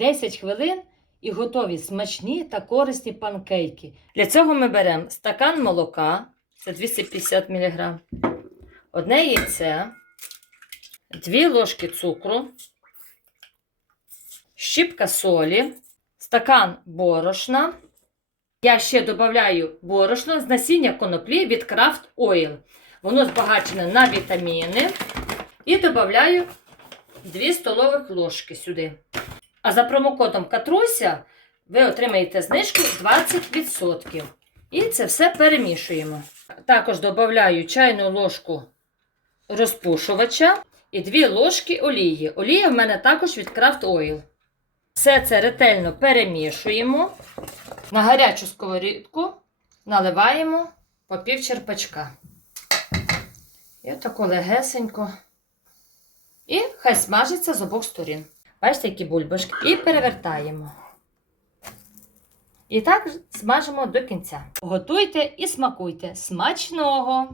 10 хвилин і готові смачні та корисні панкейки. Для цього ми беремо стакан молока, це 250 мг, одне яйце, 2 ложки цукру, щіпка солі, стакан борошна. Я ще додаю борошно з насіння коноплі від Craft Oil. Воно збагачене на вітаміни. І додаю 2 столових ложки сюди. А за промокодом Катруся ви отримаєте знижку 20%. І це все перемішуємо. Також додаю чайну ложку розпушувача і 2 ложки олії. Олія в мене також від Craft Oil. Все це ретельно перемішуємо. На гарячу сковорідку наливаємо по пів черпачка. І отако легесенько. І хай смажиться з обох сторін. Бачите, які бульбашки. І перевертаємо. І так смажимо до кінця. Готуйте і смакуйте. Смачного!